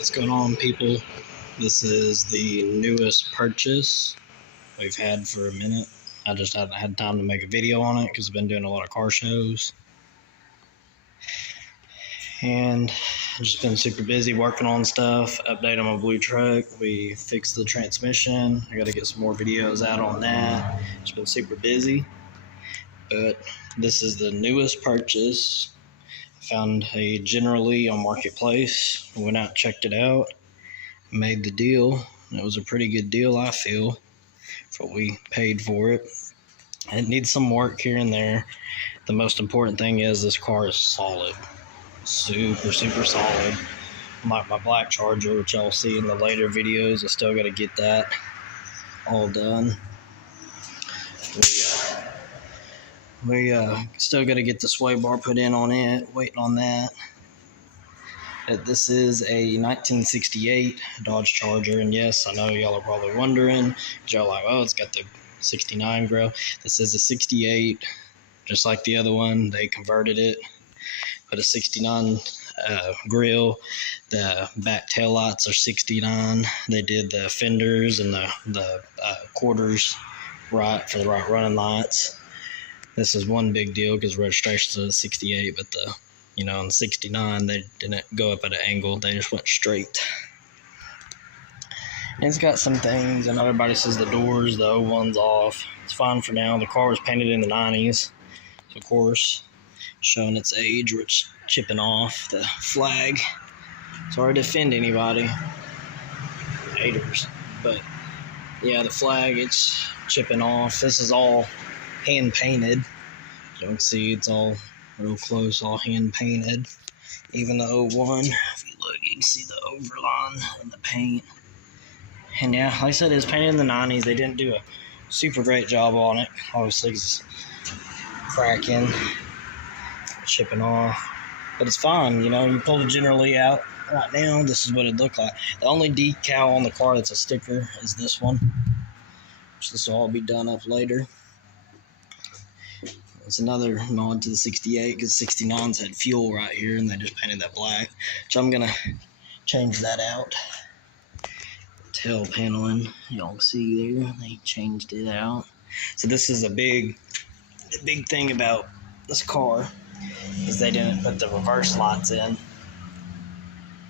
What's going on, people? This is the newest purchase we've had for a minute. I just haven't had time to make a video on it because I've been doing a lot of car shows. And I've just been super busy working on stuff, updating my blue truck. We fixed the transmission. I got to get some more videos out on that. Just been super busy. But this is the newest purchase. Found a Generally on Marketplace. Went out, checked it out, made the deal. It was a pretty good deal, I feel, for what we paid for it. It needs some work here and there. The most important thing is this car is solid. Super solid. Like my black Charger, which y'all see in the later videos, I still got to get that all done. We still got to get the sway bar put in on it, waiting on that. This is a 1968 Dodge Charger, and yes, I know y'all are probably wondering, because y'all are like, oh, it's got the 69 grill. This is a 68, just like the other one. They converted it, put a 69 grill. The back tail lights are 69. They did the fenders and the quarters right for the right running lights. This is one big deal because registration says 68, but in 69 they didn't go up at an angle; they just went straight. And it's got some things, and everybody says the doors, the O1's off. It's fine for now. The car was painted in the 90s, so of course, showing its age, where it's chipping off. The flag. Sorry to offend anybody, haters, but yeah, the flag, it's chipping off. This is all hand painted. You can see it's all real close, all hand painted. Even the 01, if you look, you can see the overline and the paint. And yeah, like I said, it's painted in the 90s. They didn't do a super great job on it. Obviously, it's cracking, chipping off, but it's fine. You pull the Generally out right now, this is what it looked like. The only decal on the car that's a sticker is this one, which this will all be done up later. It's another nod to the 68 because 69s had fuel right here, and they just painted that black, which I'm gonna change that out. Tail paneling, y'all can see there, they changed it out. So this is the big thing about this car is they didn't put the reverse lights in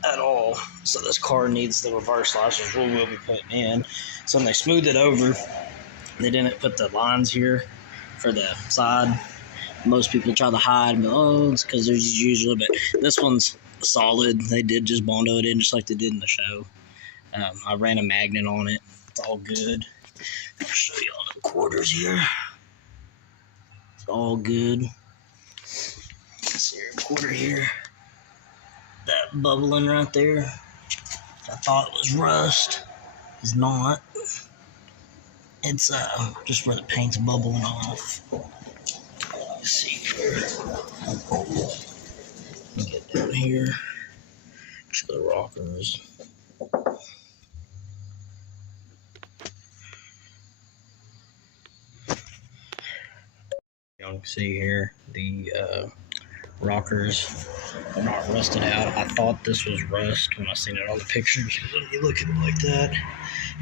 at all. So this car needs the reverse lights, which we will be putting in. So when they smoothed it over, they didn't put the lines here for the side. Most people try to hide, but it's because there's usually, but this one's solid. They did just Bondo it in just like they did in the show. I ran a magnet on it. It's all good. I'll show you all the quarters here. It's all good. See your quarter here. That bubbling right there, I thought it was rust. It's not. It's just where the paint's bubbling off. Let's see here. Get down here. Show the rockers. Y'all can see here the rockers are not rusted out. I thought this was rust when I seen it on the pictures. When you look at it like that,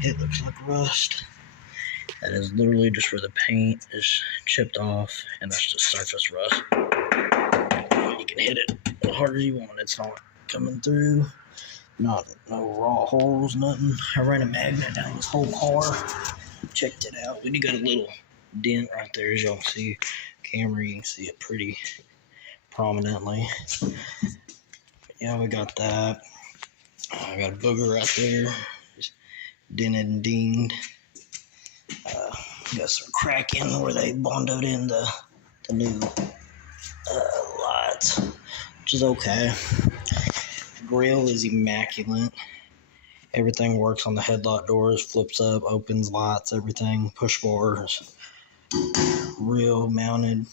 it looks like rust. That is literally just where the paint is chipped off, and that's just surface rust. You can hit it as hard as you want. It's not coming through. No raw holes, nothing. I ran a magnet down this whole car. Checked it out. We do got a little dent right there, as y'all can see. Camera, you can see it pretty prominently. But yeah, we got that. I got a booger right there. Just dented and dinged. Got some cracking where they bondoed in the new lights, which is okay. The grill is immaculate. Everything works on the headlight doors, flips up, opens, lights, everything. Push bars, real mounted.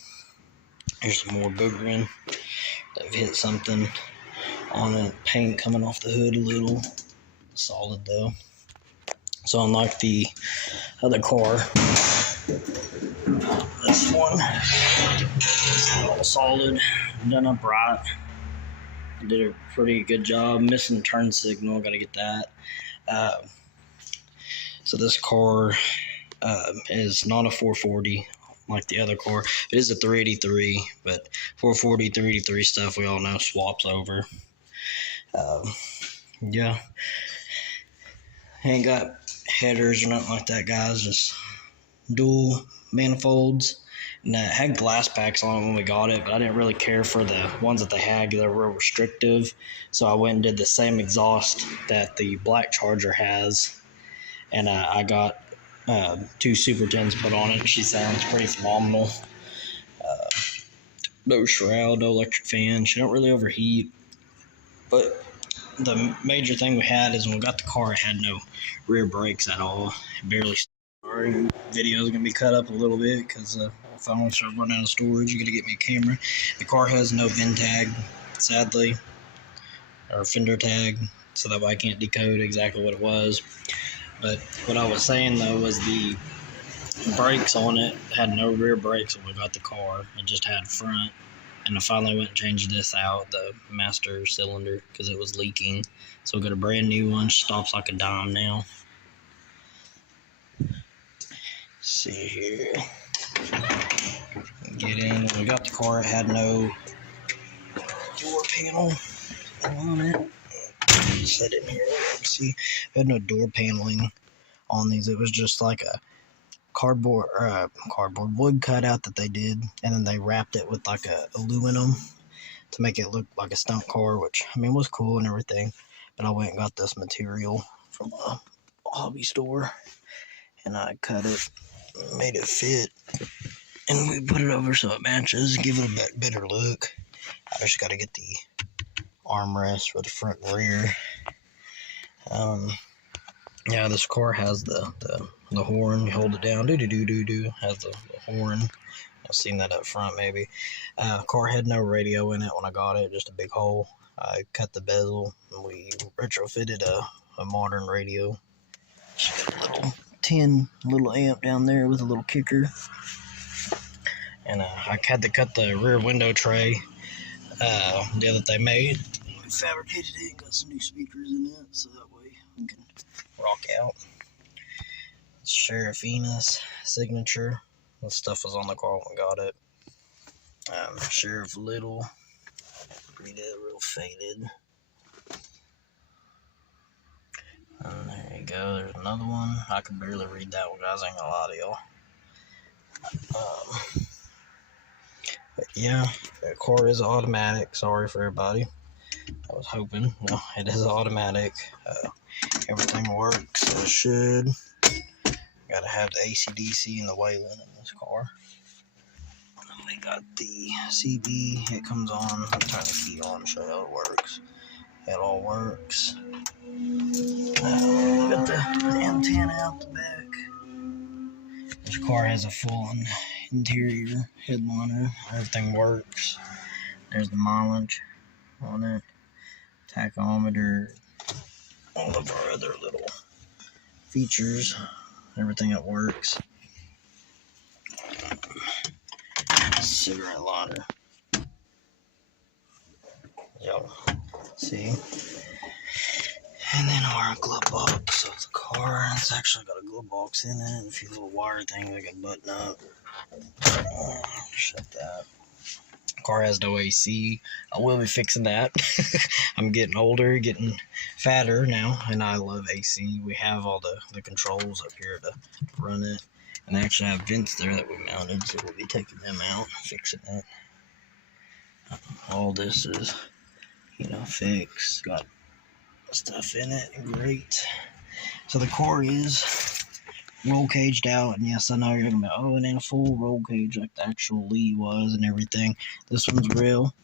Here's some more boogering. They've hit something on it. Paint coming off the hood a little. Solid though. So unlike the other car, this one is all solid, done up right. Did a pretty good job. Missing turn signal, gotta get that. So this car is not a 440 like the other car. It is a 383, but 440, 383 stuff we all know swaps over. Yeah. Ain't got headers or nothing like that, guys. Just dual manifolds. And it had glass packs on it when we got it, but I didn't really care for the ones that they had. They were real restrictive. So I went and did the same exhaust that the black Charger has. And I got 2 Super 10s put on it. She sounds pretty phenomenal. No shroud, no electric fan. She don't really overheat. But the major thing we had is when we got the car, it had no rear brakes at all. It barely. Sorry, video is gonna be cut up a little bit because if I want to start running out of storage, you gotta get me a camera. The car has no VIN tag, sadly, or fender tag, so that way I can't decode exactly what it was. But what I was saying though was the brakes on it had no rear brakes when we got the car. It just had front. And I finally went and changed this out, the master cylinder, because it was leaking. So we got a brand new one. Stops like a dime now. Let's see here. Get in. When we got the car, it had no door panel on it. Set it in here. See, it had no door paneling on these. It was just like a cardboard wood cutout that they did, and then they wrapped it with like a aluminum to make it look like a stunt car, which I mean was cool and everything. But I went and got this material from a hobby store, and I cut it, made it fit, and we put it over so it matches, give it a better look. I just got to get the armrest for the front and rear. Yeah, this car has the horn. You hold it down, do. Has the horn. I've seen that up front, maybe. Car had no radio in it when I got it, just a big hole. I cut the bezel, and we retrofitted a modern radio. Just got a little tin, little amp down there with a little kicker. And I had to cut the rear window tray that they made. We fabricated it and got some new speakers in it, so that way we can rock out. It's Sheriffina's signature. This stuff was on the car when we got it. Sheriff Little. Read it real faded. And there you go. There's another one. I can barely read that one, guys. I ain't gonna lie to y'all. But yeah, the car is automatic. Sorry for everybody. I was hoping. No, it is automatic. Everything works, so it should. Gotta have the AC/DC and the Wayland in this car. And we got the CB. It comes on. I'll turn the key on to show you how it works. It all works. Got the antenna out the back. This car has a full-on interior headliner. Everything works. There's the mileage on it. Tachometer. All of our other little features. Everything that works. Cigarette lighter. Yo. See? And then our glove box of the car. It's actually got a glove box in it and a few little wire things I can button up. Shut that. Car has no AC. I will be fixing that. I'm getting older, getting fatter now, and I love AC. We have all the controls up here to run it, and they actually have vents there that we mounted, so we'll be taking them out, fixing it. All this is, fixed. Got stuff in it. Great. So the car is roll caged out, and yes, I know you're gonna be, it ain't a full roll cage like the actual Lee was and everything. This one's real.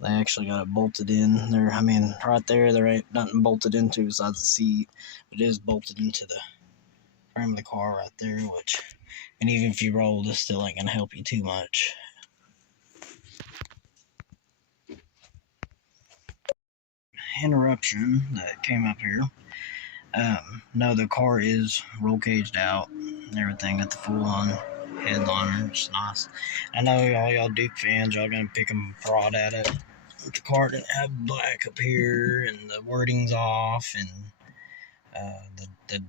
They actually got it bolted in there. I mean, right there ain't nothing bolted into besides the seat. It is bolted into the frame of the car right there, and even if you roll, this still ain't gonna help you too much. Interruption that came up here. No, the car is roll caged out and everything. Got the full on headliner. It's nice. I know all y'all Duke fans, y'all gonna pick them prod at it. the car didn't have black up here, and the wording's off, and the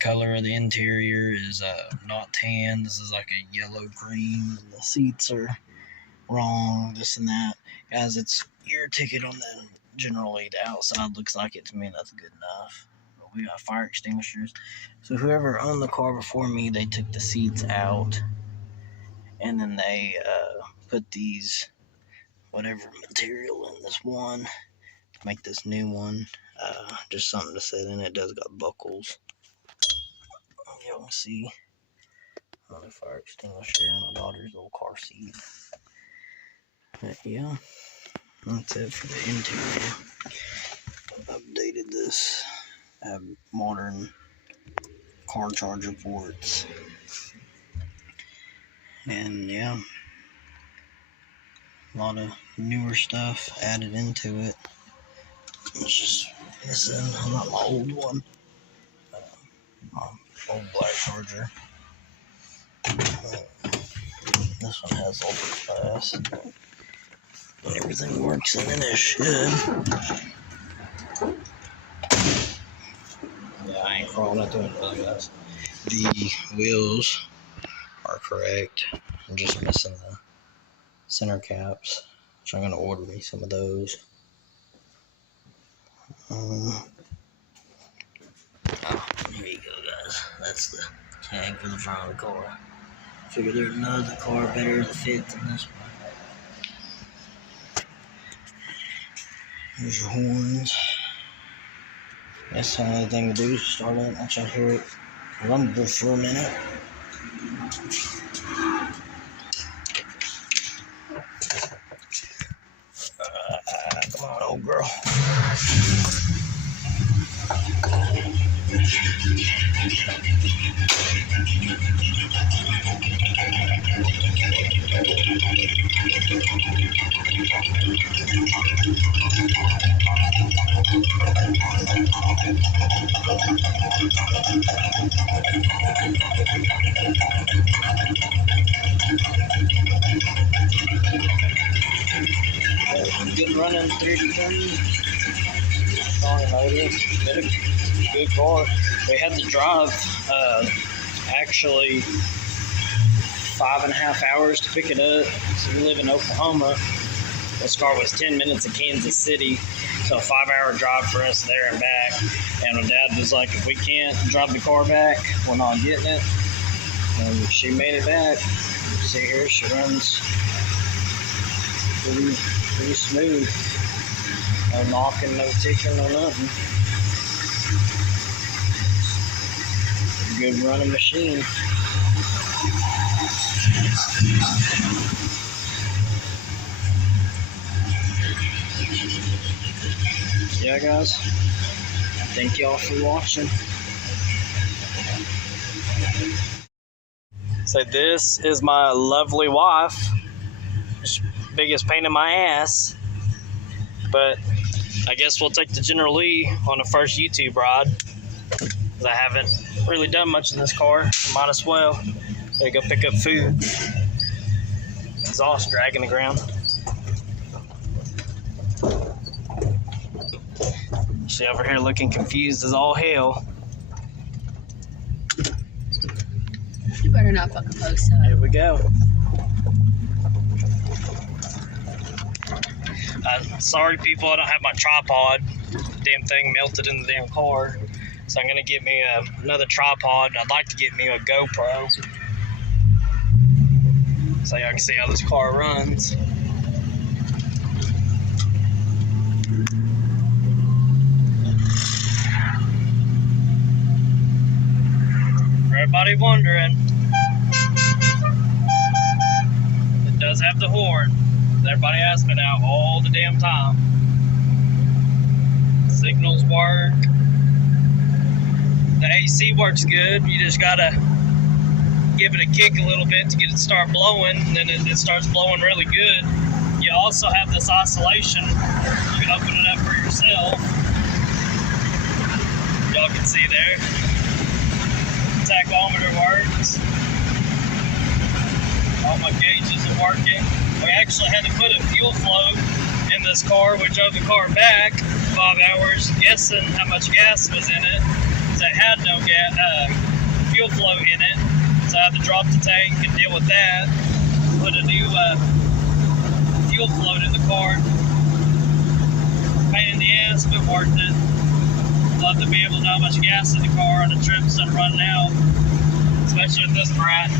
color of the interior is not tan. This is like a yellow cream, and the seats are wrong, this and that. Guys, it's your ticket on that. Generally, the outside looks like it to me, and that's good enough. But we got fire extinguishers. So whoever owned the car before me, they took the seats out, and then they put these whatever material in this one to make this new one. Just something to sit in. It does got buckles. Y'all can see another fire extinguisher in my daughter's little car seat. But yeah, that's it for the interior. Updated this. Have modern car charger ports. And yeah, a lot of newer stuff added into it. It's just missing. I got my old one. My old black charger. This one has overpass. When everything works in it, it should. Yeah, I ain't crawling up to it really, guys. The wheels are correct. I'm just missing the center caps, so I'm gonna order me some of those. Oh, here you go, guys. That's the tag for the front of the car. Figured there's no other car better to fit than this one. Here's your horns. That's the only thing to do is start it. Once I hear it rumble for a minute. Come on, old girl. Good running 33. Strong motor. Good car. We had to drive actually 5.5 hours to pick it up. So we live in Oklahoma. This car was 10 minutes of Kansas City, so a 5-hour drive for us there and back. And my dad was like, if we can't drive the car back, we're not getting it. And she made it back. See here, she runs pretty smooth. No knocking, no ticking, no nothing. Good running machine. Yeah, guys. Thank y'all for watching. So this is my lovely wife. Biggest pain in my ass. But I guess we'll take the General Lee on the first YouTube ride. Because I haven't really done much in this car. Might as well. Gotta go pick up food. Exhaust dragging the ground. She over here looking confused as all hell. You better not fucking post up. Here we go. Sorry people, I don't have my tripod. Damn thing melted in the damn car. So I'm gonna get me another tripod. I'd like to get me a GoPro, so y'all can see how this car runs. For everybody wondering, it does have the horn. Everybody asks me now all the damn time. Signals work. The AC works good. You just gotta give it a kick a little bit to get it to start blowing, and then it starts blowing really good. You also have this oscillation. You can open it up for yourself. Y'all can see there. Tachometer works. All my gauges are working. We actually had to put a fuel float in this car. We drove the car back 5 hours, guessing how much gas was in it. So it had no fuel flow in it. So I had to drop the tank and deal with that. Put a new fuel float in the car. Pain in the ass, but worth it. Love to be able to know how much gas in the car on the trip instead of running out, especially with this brat.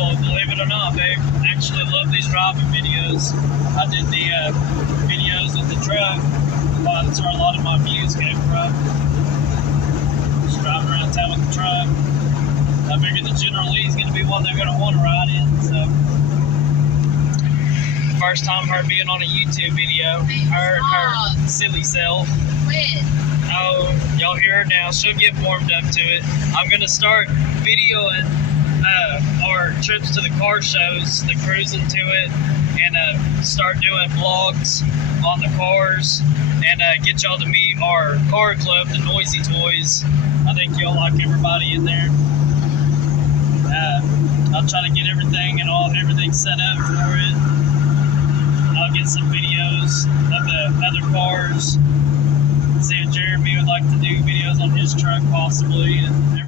Believe it or not, they actually love these driving videos. I did the videos with the truck. Well, that's where a lot of my views came from. Just driving around town with the truck. I figured the General Lee is going to be one they're going to want to ride in. So, first time her being on a YouTube video, her silly self. Oh, y'all hear her now. She'll get warmed up to it. I'm going to start videoing our trips to the car shows, the cruising to it, and start doing vlogs on the cars, and get y'all to meet our car club, the Noisy Toys. I think y'all like everybody in there. I'll try to get everything and everything set up for it. I'll get some videos of the other cars. See if Jeremy would like to do videos on his truck possibly. And